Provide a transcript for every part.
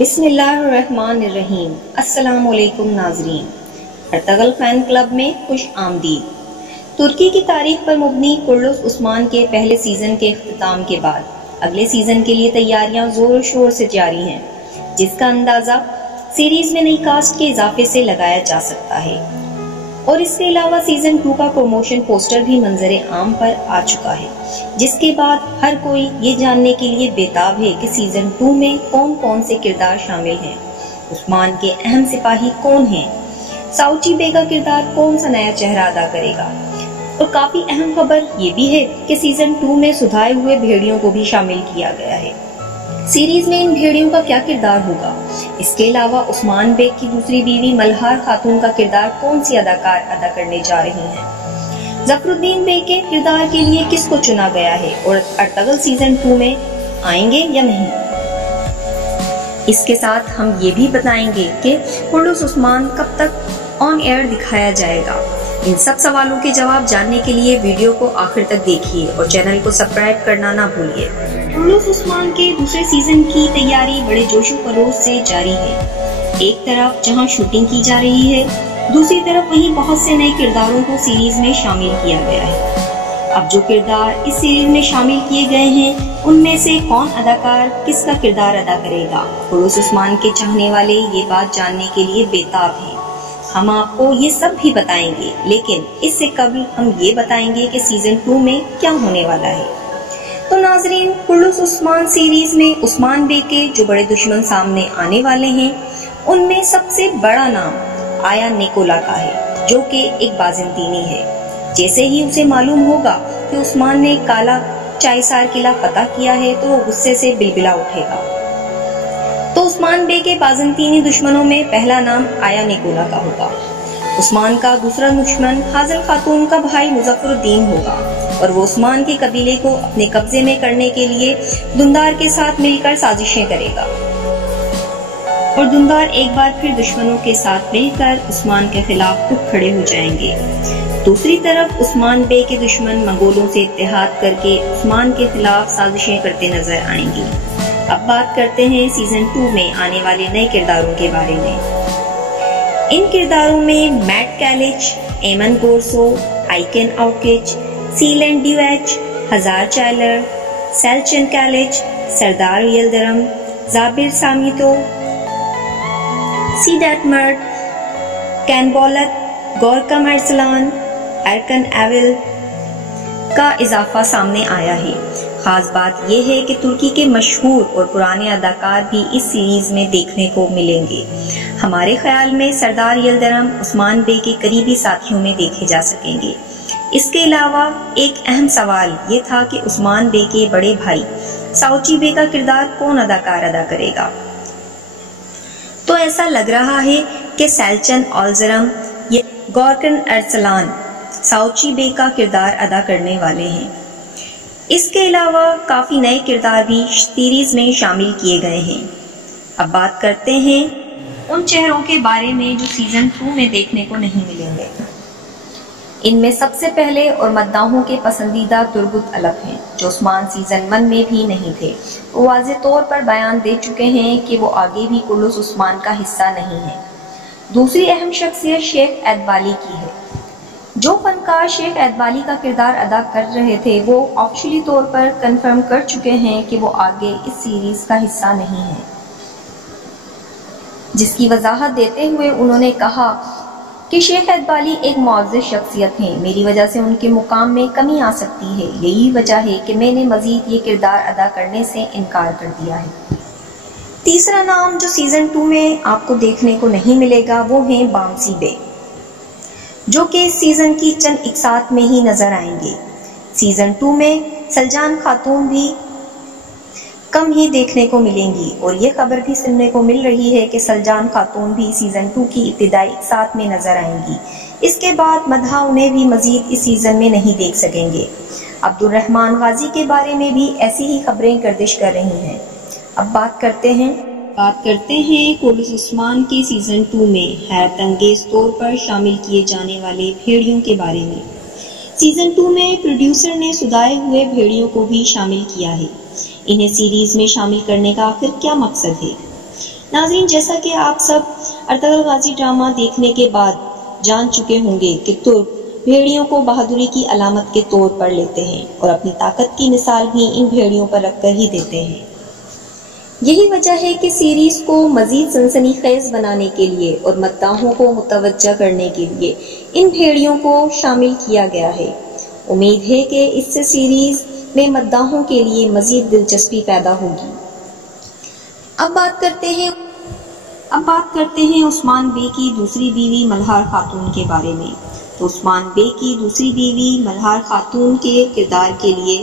بسم اللہ الرحمن الرحیم۔ السلام علیکم ناظرین، ارطغرل فین کلب میں خوش آمدید۔ ترکی کی تاریخ پر مبنی کرلس عثمان کے پہلے سیزن کے اختتام کے بعد اگلے سیزن کے لیے تیاریاں زور و شور سے جاری ہیں، جس کا اندازہ سیریز میں نئی کاسٹ کے اضافے سے لگایا جا سکتا ہے، اور اس کے علاوہ سیزن 2 کا پروموشن پوسٹر بھی منظر عام پر آ چکا ہے، جس کے بعد ہر کوئی یہ جاننے کے لیے بےتاب ہے کہ سیزن 2 میں کون کون سے کردار شامل ہیں، عثمان کے اہم سپاہی کون ہیں، ساؤچی بے کا کردار کون سا نیا چہرہ ادا کرے گا، اور کافی اہم خبر یہ بھی ہے کہ سیزن 2 میں سدھائے ہوئے بھیڑیوں کو بھی شامل کیا گیا ہے۔ سیریز میں ان بھیڑیوں کا کیا کردار ہوگا؟ اس کے علاوہ عثمان بیگ کی دوسری بیوی ملہار خاتون کا کردار کون سی اداکار ادا کرنے جا رہی ہیں؟ ظفر الدین بیگ کے کردار کے لیے کس کو چنا گیا ہے، اور ارطغرل سیزن 2 میں آئیں گے یا نہیں؟ اس کے ساتھ ہم یہ بھی بتائیں گے کہ کرلس عثمان کب تک آن ایئر دکھایا جائے گا۔ ان سب سوالوں کے جواب جاننے کے لیے ویڈیو کو آخر تک دیکھیے اور چینل کو سبسکرائب کرنا نہ بھولیے۔ کرلس عثمان کے دوسرے سیزن کی تیاری بڑے جوش و خروش سے جاری ہے۔ ایک طرف جہاں شوٹنگ کی جا رہی ہے، دوسری طرف وہیں بہت سے نئے کرداروں کو سیریز میں شامل کیا گیا ہے۔ اب جو کردار اس سیریز میں شامل کیے گئے ہیں، ان میں سے کون اداکار کس کا کردار ادا کرے گا؟ کرلس عثمان کے چاہنے والے یہ بات جاننے کے لیے بےتاب ہیں۔ ہم آپ کو یہ سب بھی بتائیں گے، لیکن اس سے قبل ہم یہ بتائیں گے کہ سیزن 2 میں کیا ہونے والا ہے۔ تو ناظرین، کرلس عثمان سیریز میں عثمان بیگ کے جو بڑے دشمن سامنے آنے والے ہیں، ان میں سب سے بڑا نام آیا نیکولا کا ہے، جو کہ ایک بازنطینی ہے۔ جیسے ہی اسے معلوم ہوگا کہ عثمان نے کالا چائسار قلعہ فتح کیا ہے تو وہ غصے سے بلبلا اٹھے گا۔ تو عثمان بیگ کے بازنطینی دشمنوں میں پہلا نام آیا نیکولا کا ہوگا۔ عثمان کا دوسرا دشمن حاضل خاتون کا بھائی مظفر الدین ہوگا، اور وہ عثمان کے قبیلے کو اپنے قبضے میں کرنے کے لیے دندار کے ساتھ مل کر سازشیں کرے گا، اور دندار ایک بار پھر دشمنوں کے ساتھ مل کر عثمان کے خلاف اٹھ کھڑے ہو جائیں گے۔ دوسری طرف عثمان بیگ کے دشمن منگولوں سے اتحاد کر کے عثمان کے خلاف سازشیں کرتے نظر آئیں گی۔ اب بات کرتے ہیں سیزن 2 میں آنے والے نئے کرداروں کے بارے میں۔ ان کرداروں میں میٹ کیلچ، ایمن گورسو، آئیکن آؤکچ، سیلن ڈیویچ، ہزار چائلر، سیلچن کیلچ، سردار یلدرم، زابر سامیتو، سیڈیٹ مرد، کین بولت، گورکم ارسلان، ارکن ایول کا اضافہ سامنے آیا ہے۔ خاص بات یہ ہے کہ ترکی کے مشہور اور پرانے اداکار بھی اس سیریز میں دیکھنے کو ملیں گے۔ ہمارے خیال میں سردار یلدرم عثمان بیگ کے قریبی ساتھیوں میں دیکھے جا سکیں گے۔ اس کے علاوہ ایک اہم سوال یہ تھا کہ عثمان بیگ کے بڑے بھائی ساؤچی بے کا کردار کون اداکار ادا کرے گا؟ تو ایسا لگ رہا ہے کہ سیلچن اولزرم یا گورکن ارسلان ساؤچی بے کا کردار ادا کرنے والے ہیں۔ اس کے علاوہ کافی نئے کردار بھی سیریز میں شامل کیے گئے ہیں۔ اب بات کرتے ہیں ان چہروں کے بارے میں جو سیزن 2 میں دیکھنے کو نہیں ملیں گے۔ ان میں سب سے پہلے اور مداحوں کے پسندیدہ ترگت الپ ہیں، جو عثمان سیزن 1 میں بھی نہیں تھے۔ وہ واضح طور پر بیان دے چکے ہیں کہ وہ آگے بھی کرلس عثمان کا حصہ نہیں ہیں۔ دوسری اہم شخصیت شیخ ایدبالی کی ہے۔ جو فنکار شیخ ایدبالی کا کردار ادا کر رہے تھے، وہ آفیشلی طور پر کنفرم کر چکے ہیں کہ وہ آگے اس سیریز کا حصہ نہیں ہیں، جس کی وضاحت دیتے ہوئے انہوں نے کہا کہ شیخ ایدبالی ایک معزز شخصیت ہیں، میری وجہ سے ان کے مقام میں کمی آ سکتی ہے، یہی وجہ ہے کہ میں نے مزید یہ کردار ادا کرنے سے انکار کر دیا ہے۔ تیسرا نام جو سیزن 2 میں آپ کو دیکھنے کو نہیں ملے گا وہ ہیں بامسی بے، جو کہ اس سیزن کی چند اقساط میں ہی نظر آئیں گے۔ سیزن 2 میں سلجان خاتون بھی کم ہی دیکھنے کو ملیں گی، اور یہ خبر بھی سننے کو مل رہی ہے کہ سلجان خاتون بھی سیزن 2 کی ابتدائی اقساط میں نظر آئیں گی۔ اس کے بعد مداح انہیں بھی مزید اس سیزن میں نہیں دیکھ سکیں گے۔ عبد الرحمن غازی کے بارے میں بھی ایسی ہی خبریں گردش کر رہی ہیں۔ اب بات کرتے ہیں کرلس عثمان کے سیزن 2 میں حیرت انگیز طور پر شامل کیے جانے والے بھیڑیوں کے بارے میں۔ سیزن 2 میں پروڈیوسر نے سدھائے ہوئے بھیڑیوں کو بھی شامل کیا ہے۔ انہیں سیریز میں شامل کرنے کا آخر کیا مقصد ہے؟ ناظرین، جیسا کہ آپ سب ارطغرل غازی ڈرامہ دیکھنے کے بعد جان چکے ہوں گے کہ ترک بھیڑیوں کو بہادری کی علامت کے طور پر لیتے ہیں اور اپنی طاقت کی مثال بھی ان بھیڑیوں پر رکھ کر ہی دیتے ہیں۔ یہی وجہ ہے کہ سیریز کو مزید سنسنی خیز بنانے کے لیے اور مداحوں کو متوجہ کرنے کے لیے ان بھیڑیوں کو شامل کیا گیا ہے۔ امید ہے کہ اس سے سیریز میں مداحوں کے لیے مزید دلچسپی پیدا ہوگی۔ اب بات کرتے ہیں عثمان بے کی دوسری بیوی ملہار خاتون کے بارے میں۔ تو عثمان بے کی دوسری بیوی ملہار خاتون کے کردار کے لیے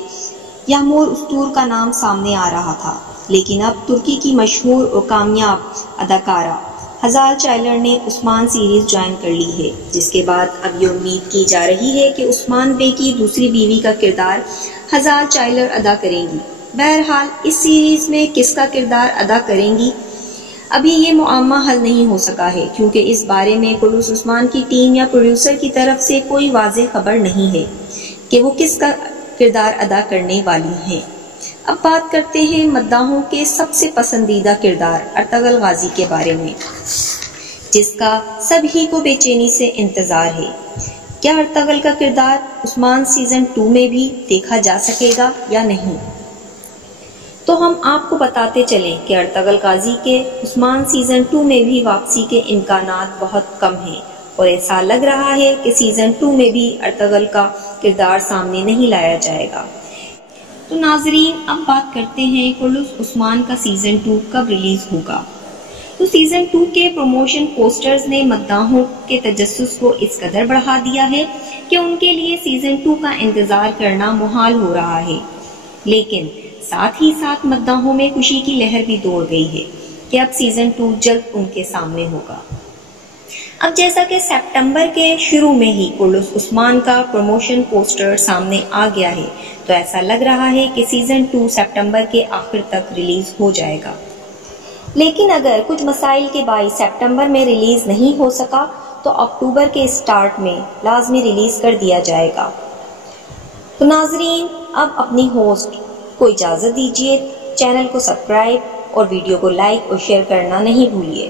یغمور استور کا نام سامنے آ رہا تھا، لیکن اب ترکی کی مشہور اور کامیاب اداکارہ ہزار چائلر نے عثمان سیریز جوائن کر لی ہے، جس کے بعد اب یہ امید کی جا رہی ہے کہ عثمان بے کی دوسری بیوی کا کردار ہزار چائلر ادا کریں گی۔ بہرحال اس سیریز میں کس کا کردار ادا کریں گی، ابھی یہ معمہ حل نہیں ہو سکا ہے، کیونکہ اس بارے میں کلثوم عثمان کی ٹیم یا پروڈیوسر کی طرف سے کوئی واضح خبر نہیں ہے کہ وہ کس کا کردار ادا کرنے والی ہیں۔ اب بات کرتے ہیں مداحوں کے سب سے پسندیدہ کردار ارطغرل غازی کے بارے میں، جس کا سبھی کو بے چینی سے انتظار ہے۔ کیا ارطغرل کا کردار عثمان سیزن 2 میں بھی دیکھا جا سکے گا یا نہیں؟ تو ہم آپ کو بتاتے چلیں کہ ارطغرل غازی کے عثمان سیزن 2 میں بھی واپسی کے امکانات بہت کم ہیں، اور ایسا لگ رہا ہے کہ سیزن 2 میں بھی ارطغرل کا کردار سامنے نہیں لایا جائے گا۔ تو ناظرین، اب بات کرتے ہیں کلثوم عثمان کا سیزن 2 کب ریلیز ہوگا۔ تو سیزن 2 کے پروموشن پوسٹرز نے مداحوں کے تجسس کو اس قدر بڑھا دیا ہے کہ ان کے لیے سیزن 2 کا انتظار کرنا محال ہو رہا ہے، لیکن ساتھ ہی ساتھ مداحوں میں خوشی کی لہر بھی دوڑ گئی ہے کہ اب سیزن 2 جلد ان کے سامنے ہوگا۔ اب جیسا کہ سپٹمبر کے شروع میں ہی کلثوم عثمان کا پروموشن پوسٹر سامنے آ گیا ہے، تو ایسا لگ رہا ہے کہ سیزن 2 سپٹمبر کے آخر تک ریلیز ہو جائے گا، لیکن اگر کچھ مسائل کے باعث سپٹمبر میں ریلیز نہیں ہو سکا تو اکتوبر کے اسٹارٹ میں لازمی ریلیز کر دیا جائے گا۔ تو ناظرین، اب اپنی ہوسٹ کو اجازت دیجیے، چینل کو سبسکرائب اور ویڈیو کو لائک اور شیئر کرنا نہیں بھولیے۔